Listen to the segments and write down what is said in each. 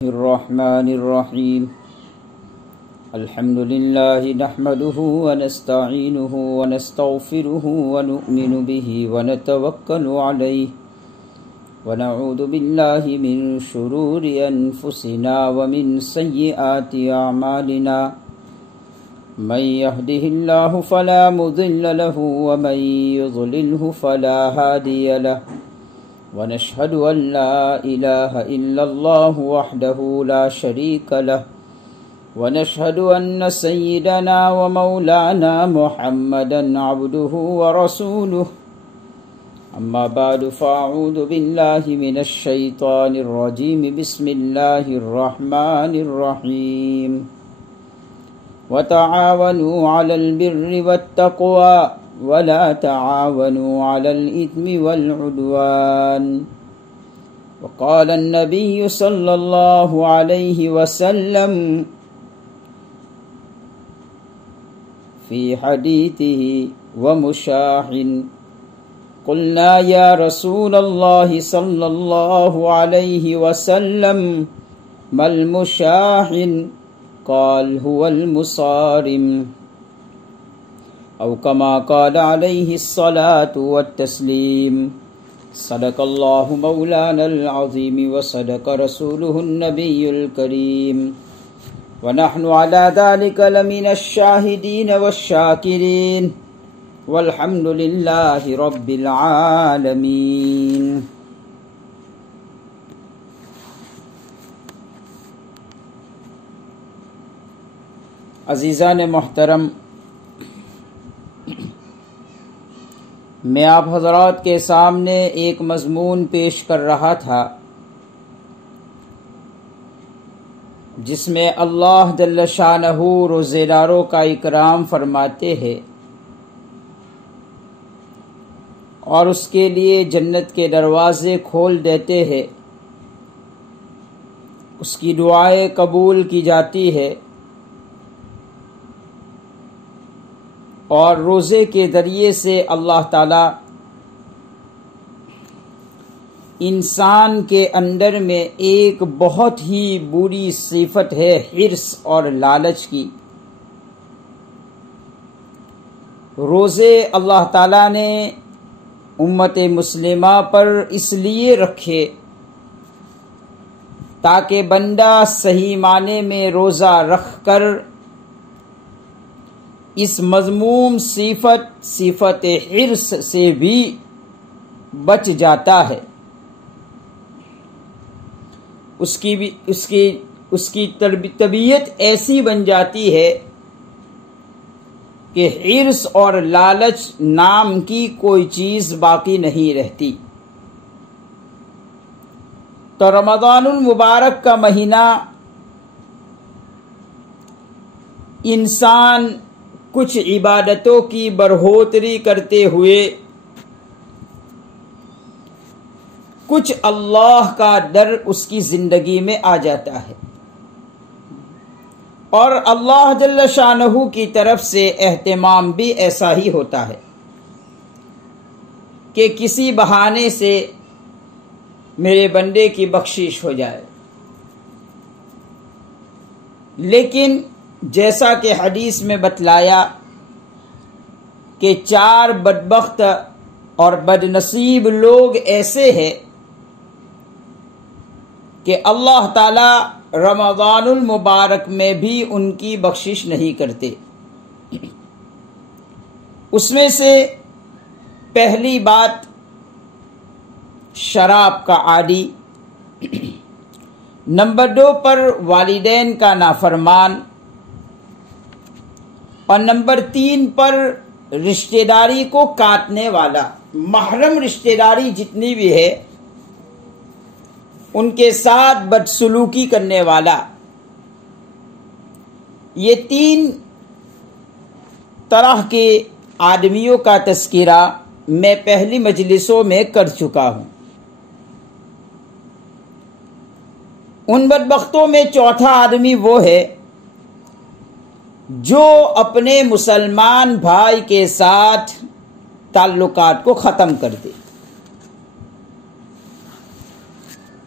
अर्रहमानिर्रहीम अल्हम्दुलिल्लाहि नहमदुहु व नस्तईनुहु व नस्तगफिरुहु व नु'मिनु बिहि व नतवक्कलु अलैहि व नऊज़ु बिल्लाहि मिन शुरूरि अनफुसिना व मिन सय्यिआति अअमालिना मन यहदिहिल्लाहु फला मुदिल्ल लहु व मन युद्लिल्हु फला हादिय लहु वनशहदु अल्ला इलाहा इल्लल्लाहु वहदहु ला शरीक लहु वनशहदु अन्न सय्यिदना व मौलाना मुहम्मदन अब्दुहु व रसूलुहु अम्मा बअदु फ़अऊज़ु बिल्लाहि मिनश शैतानिर रजीम बिस्मिल्लाहिर रहमानिर रहीम व तआवनु अलल बिर्रि वत तक़वा वला तआवनु अलल इत्मि वल उद्वान वक़ाल अन्नबिय्यु सल्लल्लाहु अलैहि वसल्लम फ़ी हदीथिही व मुशाहिन क़ुलना या रसूलल्लाहि सल्लल्लाहु अलैहि वसल्लम मल मुशाहिन क़ाल हुवल मुसारिम औ कमा क़ाल अलैहिस्सलातु वत्तस्लीम सदक़ल्लाहु मौलानल अज़ीम व सदक़ रसूलुहुन नबियुल करीम व नहनु अला ज़ालिका लमिनश शाहिदीन वश्शाकिरीन वल्हम्दुलिल्लाहि रब्बिल आलमीन। अज़ीज़ान मोहतरम, मैं आप हज़रात के सामने एक मज़मून पेश कर रहा था जिसमें अल्लाह जल्ल शानहू रोज़ेदारों का इकराम फरमाते हैं और उसके लिए जन्नत के दरवाज़े खोल देते हैं, उसकी दुआएं कबूल की जाती है और रोज़े के ज़रिए से अल्लाह ताला इंसान के अंदर में एक बहुत ही बुरी सिफत है हिर्स और लालच की। रोज़े अल्लाह ताला ने उम्मत मुस्लिमा पर इसलिए रखे ताकि बंदा सही माने में रोज़ा रख कर इस मज़मूम सिफत हिर्स से भी बच जाता है। उसकी तबीयत ऐसी बन जाती है कि हिर्स और लालच नाम की कोई चीज़ बाकी नहीं रहती। तो रमज़ानुल मुबारक का महीना इंसान कुछ इबादतों की बढ़ोतरी करते हुए कुछ अल्लाह का डर उसकी जिंदगी में आ जाता है और अल्लाह जल्ल शानहू की तरफ से एहतिमाम भी ऐसा ही होता है कि किसी बहाने से मेरे बंदे की बख्शिश हो जाए। लेकिन जैसा कि हदीस में बतलाया कि 4 बदबख्त और बदनसीब लोग ऐसे हैं कि अल्लाह ताला रमज़ानुल मुबारक में भी उनकी बख्शिश नहीं करते। उसमें से पहली बात शराब का आदी, नंबर 2 पर वालिदैन का नाफरमान और नंबर 3 पर रिश्तेदारी को काटने वाला, महरम रिश्तेदारी जितनी भी है उनके साथ बदसलूकी करने वाला। ये 3 तरह के आदमियों का तस्कीरा मैं पहली मजलिसों में कर चुका हूं। उन बदबख्तों में चौथा आदमी वो है जो अपने मुसलमान भाई के साथ ताल्लुकात को ख़त्म कर दे।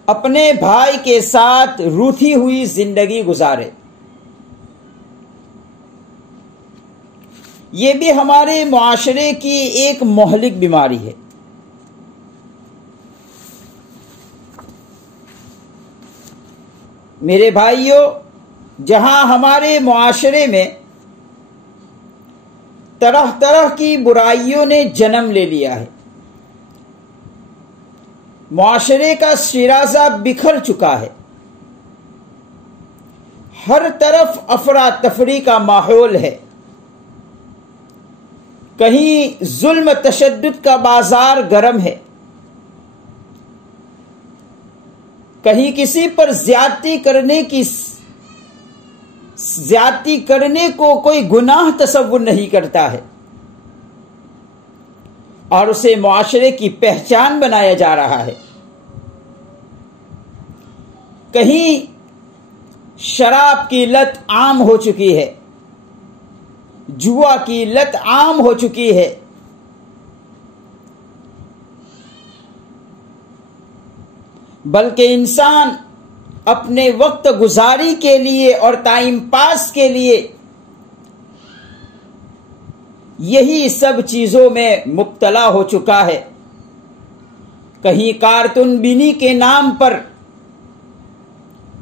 अपने भाई के साथ रूठी हुई जिंदगी गुजारे। ये भी हमारे मुआशरे की एक मोहलिक बीमारी है। मेरे भाइयों, जहां हमारे मुआशरे में तरह तरह की बुराइयों ने जन्म ले लिया है, मुआशरे का शिराजा बिखर चुका है, हर तरफ अफरा तफरी का माहौल है, कहीं जुल्म तशद्दुद का बाजार गर्म है, कहीं किसी पर ज्यादती करने को कोई गुनाह तसव्वुर नहीं करता है और उसे मुआशरे की पहचान बनाया जा रहा है। कहीं शराब की लत आम हो चुकी है, जुआ की लत आम हो चुकी है, बल्कि इंसान अपने वक्त गुजारी के लिए और टाइम पास के लिए यही सब चीजों में मुब्तला हो चुका है। कहीं कार्टून बिनी के नाम पर,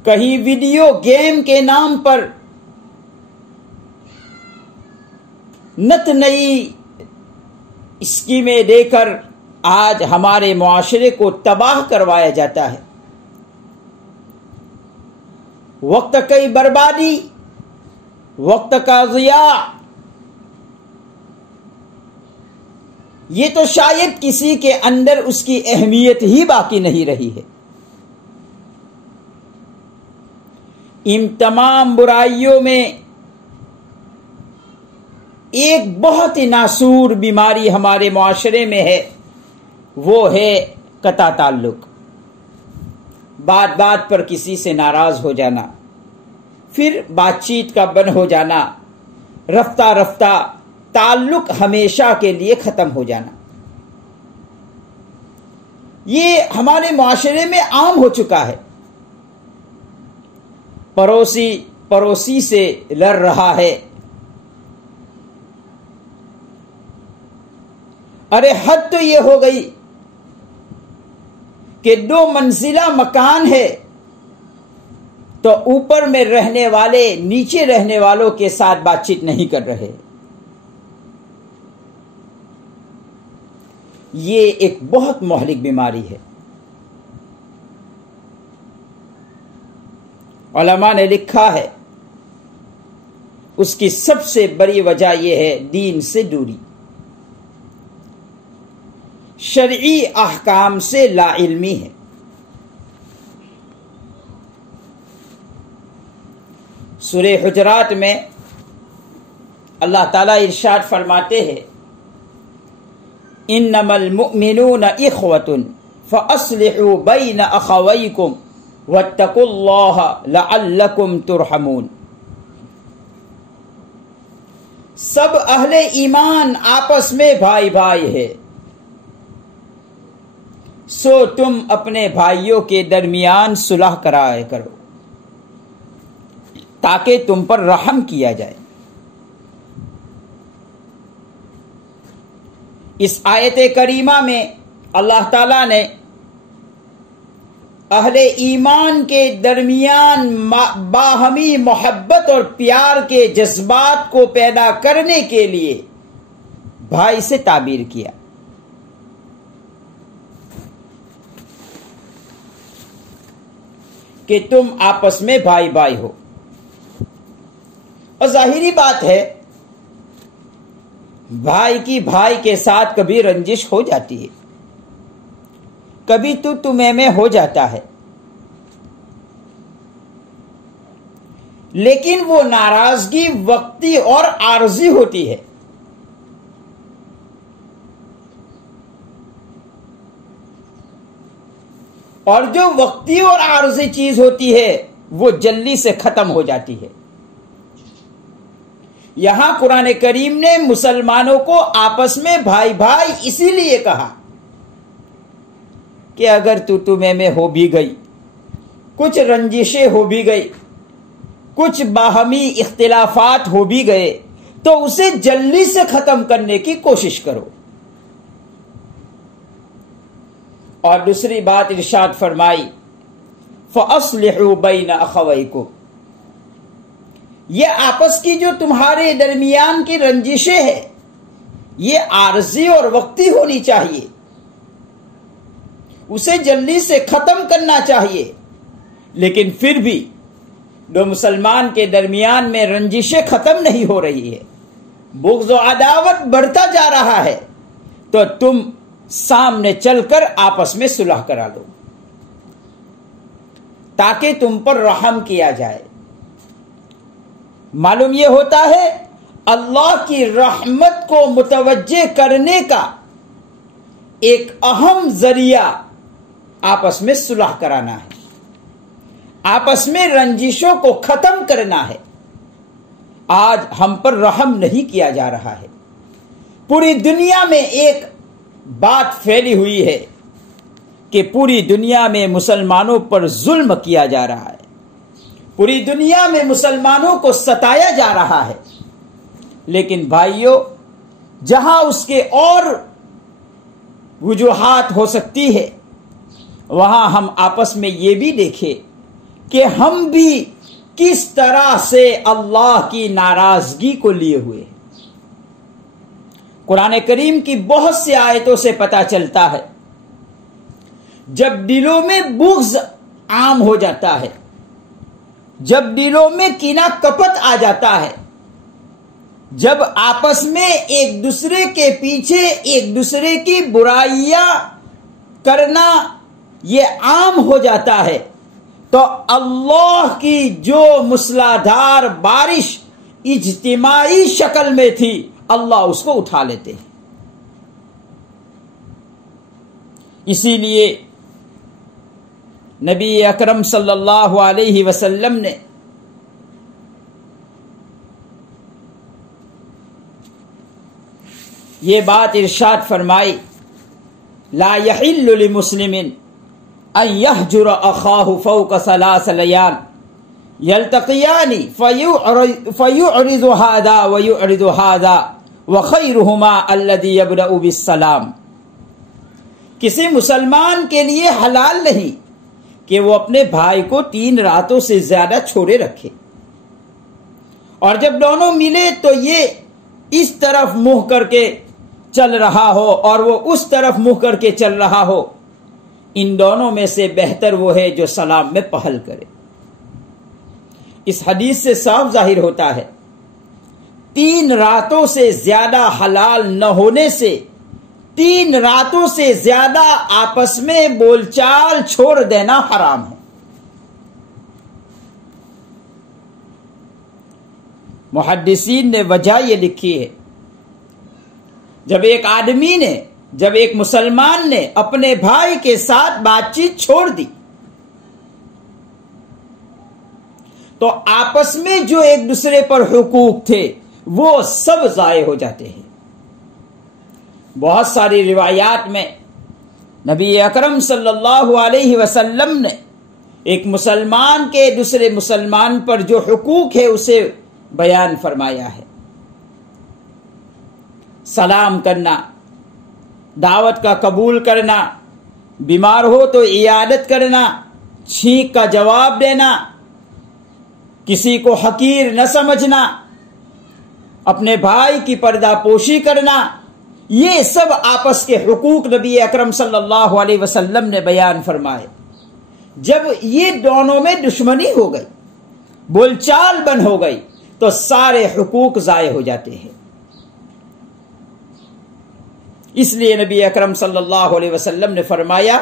कहीं वीडियो गेम के नाम पर नत नई स्कीमें देकर आज हमारे मुआशरे को तबाह करवाया जाता है। वक्त की बर्बादी, वक्त का ज़िया, ये तो शायद किसी के अंदर उसकी अहमियत ही बाकी नहीं रही है। इन तमाम बुराइयों में एक बहुत ही नासूर बीमारी हमारे मुआशरे में है, वो है कता ताल्लुक। बात बात पर किसी से नाराज हो जाना, फिर बातचीत का बंद हो जाना, रफ्ता रफ्ता ताल्लुक हमेशा के लिए खत्म हो जाना, ये हमारे मुआशरे में आम हो चुका है। पड़ोसी पड़ोसी से लड़ रहा है, अरे हद तो ये हो गई कि 2 मंजिला मकान है तो ऊपर में रहने वाले नीचे रहने वालों के साथ बातचीत नहीं कर रहे। ये एक बहुत मोहलिक बीमारी है। उलमा ने लिखा है उसकी सबसे बड़ी वजह यह है दीन से दूरी, शरई अहकाम से लाइल्मी है। सूरे हुजरात में अल्लाह ताला इरशाद फरमाते हैं, इन्नमल मुमिनून इख्वतुन फअस्लिहू बैन अखवैकुम वत्तकुल्लाह लअल्लकुम तुरहमून। सब अहले ईमान आपस में भाई भाई है, सो तुम अपने भाइयों के दरमियान सुलह कराया करो ताकि तुम पर रहम किया जाए। इस आयत करीमा में अल्लाह ताला ने अहले ईमान के दरमियान बाहमी मोहब्बत और प्यार के जज्बात को पैदा करने के लिए भाई से ताबीर किया। कि तुम आपस में भाई भाई हो। और जाहिरी बात है भाई की भाई के साथ कभी रंजिश हो जाती है, कभी तो तुम्हें में हो जाता है, लेकिन वो नाराजगी वक्ती और आर्जी होती है। और जो वक्ती और आर्जी चीज होती है वो जल्दी से खत्म हो जाती है। यहां कुरान करीम ने मुसलमानों को आपस में भाई भाई इसीलिए कहा कि अगर तू तुम्हें में हो भी गई कुछ रंजिशें हो भी गई, कुछ बाहमी इख्तिलाफात हो भी गए, तो उसे जल्दी से खत्म करने की कोशिश करो। और दूसरी बात इरशाद फरमाई, फ़अस्लिहू बैन अख़वैकुम, ये आपस की जो तुम्हारे दरमियान की रंजिशें हैं, ये आर्जी और वक्ती होनी चाहिए, उसे जल्दी से खत्म करना चाहिए। लेकिन फिर भी दो मुसलमान के दरमियान में रंजिशें खत्म नहीं हो रही है, बुग़्ज़ और अदावत बढ़ता जा रहा है, तो तुम सामने चलकर आपस में सुलह करा दो ताकि तुम पर रहम किया जाए। मालूम यह होता है अल्लाह की रहमत को मुतवज्जे करने का एक अहम जरिया आपस में सुलह कराना है, आपस में रंजिशों को खत्म करना है। आज हम पर रहम नहीं किया जा रहा है। पूरी दुनिया में एक बात फैली हुई है कि पूरी दुनिया में मुसलमानों पर जुल्म किया जा रहा है, पूरी दुनिया में मुसलमानों को सताया जा रहा है। लेकिन भाइयों, जहां उसके और वजूहात हो सकती है, वहां हम आपस में ये भी देखें कि हम भी किस तरह से अल्लाह की नाराजगी को लिए हुए हैं। कुरान करीम की बहुत सी आयतों से पता चलता है, जब दिलों में बुग़्ज़ आम हो जाता है, जब दिलों में कीना कपट आ जाता है, जब आपस में एक दूसरे के पीछे एक दूसरे की बुराइयां करना ये आम हो जाता है, तो अल्लाह की जो मूसलाधार बारिश इज्तिमाई शक्ल में थी, अल्लाह उसको उठा लेते हैं। इसीलिए नबी अकरम सल्लल्लाहु अलैहि वसल्लम ने ये बात इरशाद फरमाई, ला यहिल्लु लिमुस्लिमिन अन यहजुर अखाहु फौक सलास लयाल यल्तक़ियानी फयुअरिदु हादा व युअरिदु हादा व खैरुहुमा अल्लज़ी यब्दअु बिस्सलाम। किसी मुसलमान के लिए हलाल नहीं कि वो अपने भाई को 3 रातों से ज्यादा छोड़े रखे, और जब दोनों मिले तो ये इस तरफ मुंह करके चल रहा हो और वो उस तरफ मुंह करके चल रहा हो, इन दोनों में से बेहतर वो है जो सलाम में पहल करे। इस हदीस से साफ जाहिर होता है 3 रातों से ज्यादा हलाल न होने से 3 रातों से ज्यादा आपस में बोलचाल छोड़ देना हराम है। मुहद्दिसीन ने वजह यह लिखी है, जब एक मुसलमान ने अपने भाई के साथ बातचीत छोड़ दी, तो आपस में जो एक दूसरे पर हुकूक थे वो सब जाये हो जाते हैं। बहुत सारी रिवायात में नबी अकरम सल्लल्लाहु अलैहि वसल्लम ने एक मुसलमान के दूसरे मुसलमान पर जो हुकूक है उसे बयान फरमाया है। सलाम करना, दावत का कबूल करना, बीमार हो तो इयादत करना, छींक का जवाब देना, किसी को हकीर न समझना, अपने भाई की पर्दापोशी करना, ये सब आपस के हुकूक नबी अकरम सल्लल्लाहु अलैहि वसल्लम ने बयान फरमाए। जब ये दोनों में दुश्मनी हो गई, बोलचाल बंद हो गई, तो सारे हुकूक जाये हो जाते हैं। इसलिए नबी अकरम सल्लल्लाहु अलैहि वसल्लम ने फरमाया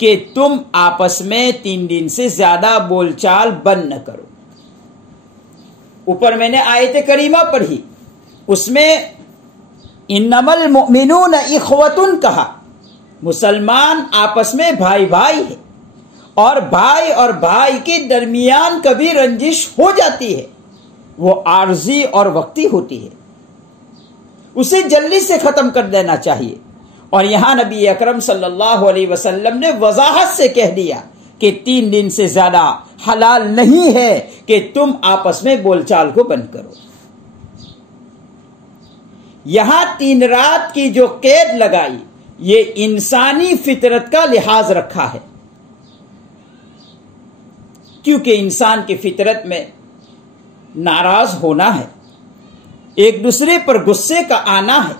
कि तुम आपस में 3 दिन से ज्यादा बोलचाल बंद न करो। ऊपर मैंने आयत करीमा पढ़ी, उसमें इन्नमल मुमिनून इख्वतुन कहा, मुसलमान आपस में भाई भाई है, और भाई के दरमियान कभी रंजिश हो जाती है, वो आर्जी और वक्ती होती है, उसे जल्दी से खत्म कर देना चाहिए। और यहां नबी अकरम सल्लल्लाहु अलैहि वसल्लम ने वजाहत से कह दिया कि 3 दिन से ज्यादा हलाल नहीं है कि तुम आपस में बोलचाल को बंद करो। यहां 3 रात की जो कैद लगाई, ये इंसानी फितरत का लिहाज रखा है, क्योंकि इंसान की फितरत में नाराज होना है, एक दूसरे पर गुस्से का आना है,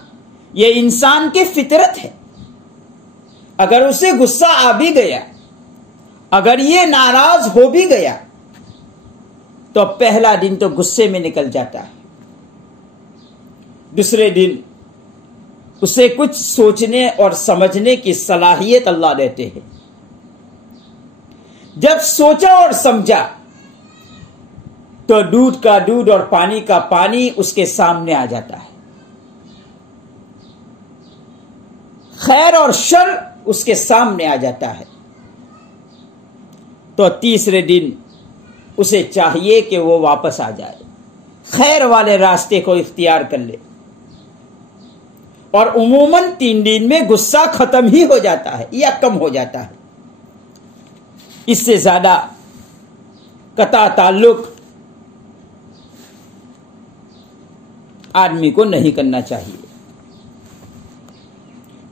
यह इंसान की फितरत है। अगर उसे गुस्सा आ भी गया, अगर ये नाराज हो भी गया, तो पहला दिन तो गुस्से में निकल जाता है, दूसरे दिन उसे कुछ सोचने और समझने की सलाहियत अल्लाह देते हैं। जब सोचा और समझा तो दूध का दूध और पानी का पानी उसके सामने आ जाता है, खैर और शर उसके सामने आ जाता है। तो तीसरे दिन उसे चाहिए कि वो वापस आ जाए, खैर वाले रास्ते को इख्तियार कर ले, और उमूमन 3 दिन में गुस्सा खत्म ही हो जाता है या कम हो जाता है। इससे ज्यादा कता ताल्लुक आदमी को नहीं करना चाहिए,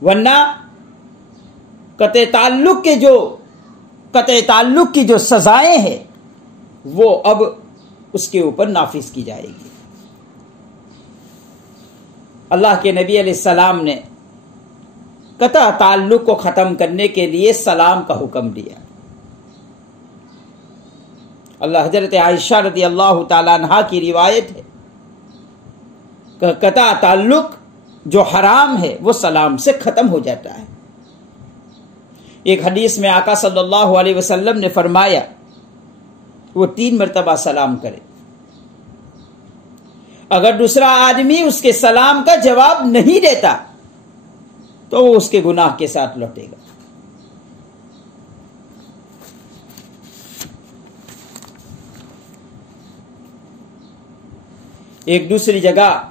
वरना कते ताल्लुक की जो सजाएं हैं वो अब उसके ऊपर नाफिज की जाएगी। अल्लाह के नबी अलैहिस्सलाम ने कता ताल्लुक को खत्म करने के लिए सलाम का हुक्म दिया। अल्लाह हजरत आयशा रज़ी अल्लाह ताला अन्हा की रिवायत है कि कता ताल्लुक जो हराम है वो सलाम से खत्म हो जाता है। एक हदीस में आका सल्लल्लाहु अलैहि वसल्लम ने फरमाया वो 3 मरतबा सलाम करे, अगर दूसरा आदमी उसके सलाम का जवाब नहीं देता तो वो उसके गुनाह के साथ लौटेगा। एक दूसरी जगह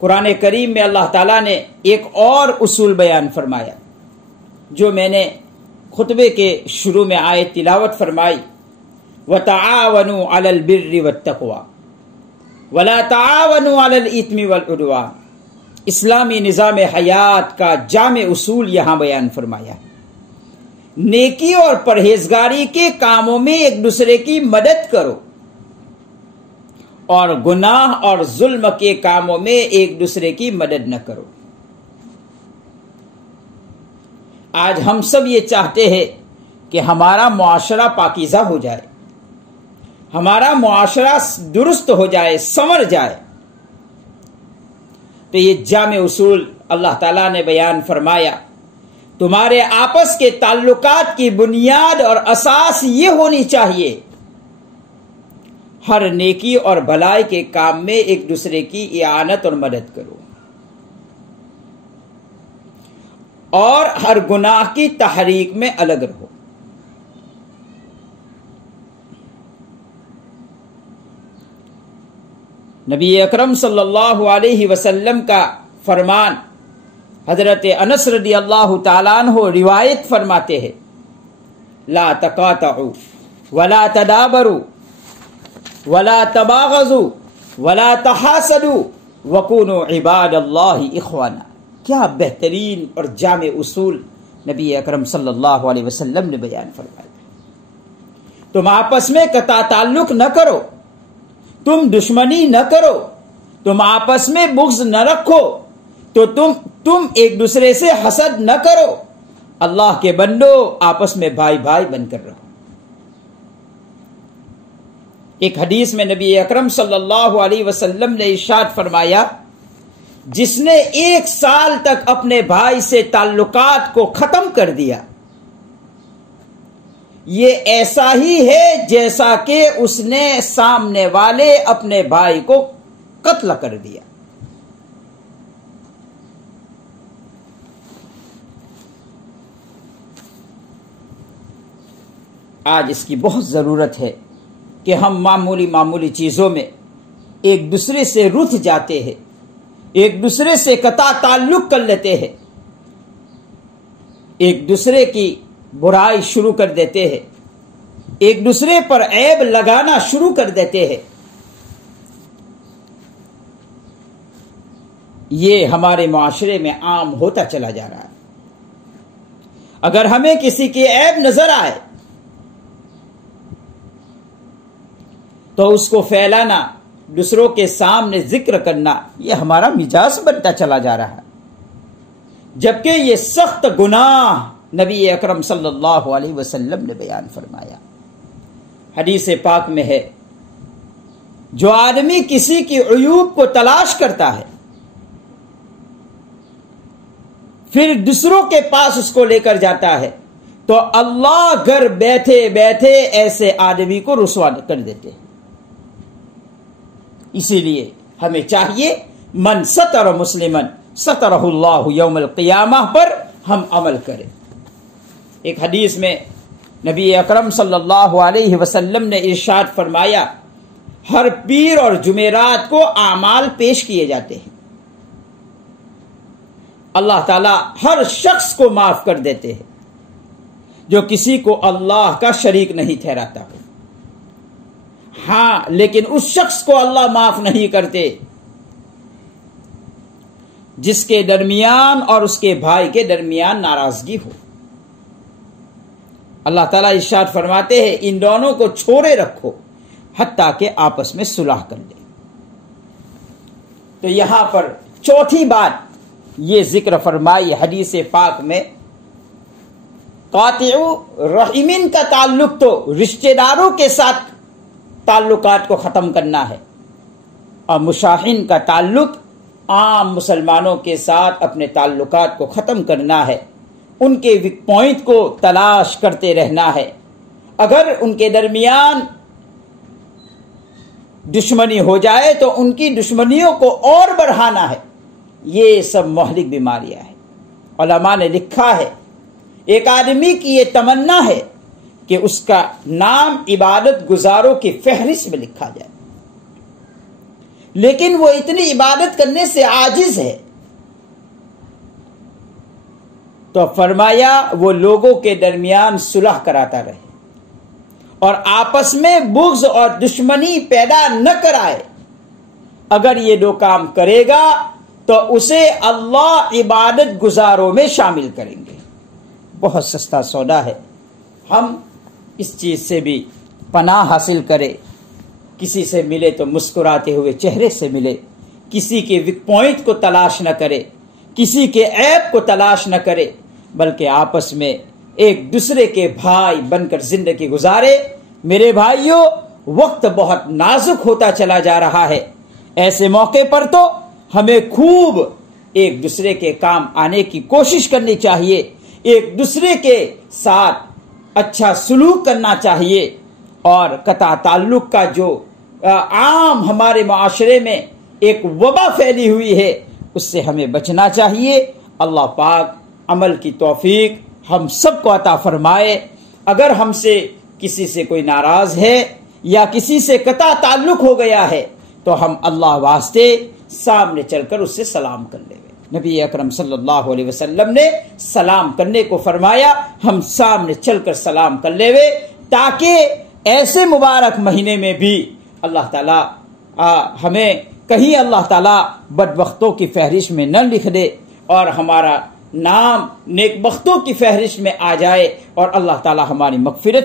कुरान करीम में अल्लाह ताला ने एक और उसूल बयान फरमाया, जो मैंने खुतबे के शुरू में आयत तिलावत फरमाई, वतआवनु अलल बिर्रि वत्तक़वा वला तआवनु अलल इत्मि वल उद्वान। इस्लामी निज़ाम हयात का जामे उसूल यहां बयान फरमाया, नेकी और परहेजगारी के कामों में एक दूसरे की मदद करो और गुनाह और जुल्म के कामों में एक दूसरे की मदद न करो। आज हम सब ये चाहते हैं कि हमारा मुआशरा पाकीज़ा हो जाए, हमारा मुआशरा दुरुस्त हो जाए, संवर जाए। तो ये जामे उसूल अल्लाह ताला ने बयान फरमाया, तुम्हारे आपस के ताल्लुकात की बुनियाद और असास ये होनी चाहिए, हर नेकी और भलाई के काम में एक दूसरे की इआनत और मदद करो, और हर गुनाह की तहरीक में अलग रहो। नबी अकरम सल्लल्लाहु अलैहि वसल्लम का फरमान हजरत अनस रदी अल्लाह ताला अन्हु रिवायत फरमाते हैं, ला तकातउ वला तदाबरु वला तबागजु वला तहासदु वकुनु इबादल्लाहि इख्वाना। क्या बेहतरीन और जामे उसूल नबी अकरम सल्लल्लाहु अलैहि वसल्लम ने बयान फरमाया। तुम आपस में कता ताल्लुक न करो, तुम दुश्मनी न करो, तुम आपस में बुग़्ज़ न रखो, तो तुम एक दूसरे से हसद न करो। अल्लाह के बंदो आपस में भाई भाई बनकर रहो। एक हदीस में नबी अकरम सल्लल्लाहु अलैहि वसल्लम ने इरशाद फरमाया, जिसने 1 साल तक अपने भाई से ताल्लुकात को खत्म कर दिया, ये ऐसा ही है जैसा कि उसने सामने वाले अपने भाई को कत्ल कर दिया। आज इसकी बहुत जरूरत है कि हम मामूली चीजों में एक दूसरे से रुठ जाते हैं, एक दूसरे से कता ताल्लुक कर लेते हैं। एक दूसरे की बुराई शुरू कर देते हैं, एक दूसरे पर ऐब लगाना शुरू कर देते हैं। ये हमारे मुआशरे में आम होता चला जा रहा है। अगर हमें किसी की ऐब नजर आए तो उसको फैलाना, दूसरों के सामने जिक्र करना, यह हमारा मिजाज बनता चला जा रहा है, जबकि यह सख्त गुनाह नबी अकरम सल्लल्लाहु अलैहि वसल्लम ने बयान फरमाया। हदीस पाक में है, जो आदमी किसी की उयूब को तलाश करता है फिर दूसरों के पास उसको लेकर जाता है, तो अल्लाह घर बैठे बैठे ऐसे आदमी को रुसवा कर देते हैं। इसीलिए हमें चाहिए, मन सतर मुस्लिमन सतरहुल्लाहु यौमल क़ियामह पर हम अमल करें। एक हदीस में नबी अकरम सल्लल्लाहु अलैहि वसल्लम ने इरशाद फरमाया, हर पीर और जुमेरात को आमाल पेश किए जाते हैं, अल्लाह ताला हर शख्स को माफ कर देते हैं जो किसी को अल्लाह का शरीक नहीं ठहराता हो। हां, लेकिन उस शख्स को अल्लाह माफ नहीं करते जिसके दरमियान और उसके भाई के दरमियान नाराजगी हो। अल्लाह ताला इरशाद फरमाते हैं, इन दोनों को छोड़े रखो हत्ता के आपस में सुलह कर ले। तो यहां पर चौथी बात ये जिक्र फरमाई हदीस पाक में, कातिउ रहीमिन का ताल्लुक तो रिश्तेदारों के साथ ताल्लुकात को ख़त्म करना है, और मुशाहिन का ताल्लुक आम मुसलमानों के साथ अपने ताल्लुकात को ख़त्म करना है, उनके वीक पॉइंट को तलाश करते रहना है। अगर उनके दरमियान दुश्मनी हो जाए तो उनकी दुश्मनियों को और बढ़ाना है। ये सब मोहलिक बीमारियां हैं। उलमा ने लिखा है, एक आदमी की ये तमन्ना है कि उसका नाम इबादत गुजारों की फहरिस्त में लिखा जाए, लेकिन वो इतनी इबादत करने से आजिज है, तो फरमाया वो लोगों के दरमियान सुलह कराता रहे और आपस में बुग़्ज़ और दुश्मनी पैदा न कराए। अगर ये दो काम करेगा तो उसे अल्लाह इबादत गुजारों में शामिल करेंगे। बहुत सस्ता सौदा है, हम इस चीज से भी पनाह हासिल करें। किसी से मिले तो मुस्कुराते हुए चेहरे से मिले, किसी के वीक पॉइंट को तलाश न करे, किसी के ऐब को तलाश न करे, बल्कि आपस में एक दूसरे के भाई बनकर जिंदगी गुजारे। मेरे भाइयों, वक्त बहुत नाजुक होता चला जा रहा है। ऐसे मौके पर तो हमें खूब एक दूसरे के काम आने की कोशिश करनी चाहिए, एक दूसरे के साथ अच्छा सलूक करना चाहिए, और कता ताल्लुक का जो आम हमारे माशरे में एक वबा फैली हुई है उससे हमें बचना चाहिए। अल्लाह पाक अमल की तौफीक हम सबको अता फरमाए। अगर हमसे किसी से कोई नाराज है या किसी से कता ताल्लुक हो गया है तो हम अल्लाह वास्ते सामने चलकर उससे सलाम कर लेंगे। नबी अकरम सल्लल्लाहु अलैहि वसल्लम ने सलाम करने को फरमाया, हम सामने चलकर सलाम कर लेवे, ताकि ऐसे मुबारक महीने में भी अल्लाह ताला हमें कहीं अल्लाह ताला बदबख्तों की फहरिस्त में न लिख दे और हमारा नाम नेकबख्तों की फहरिस्त में आ जाए और अल्लाह ताला हमारी मगफिरत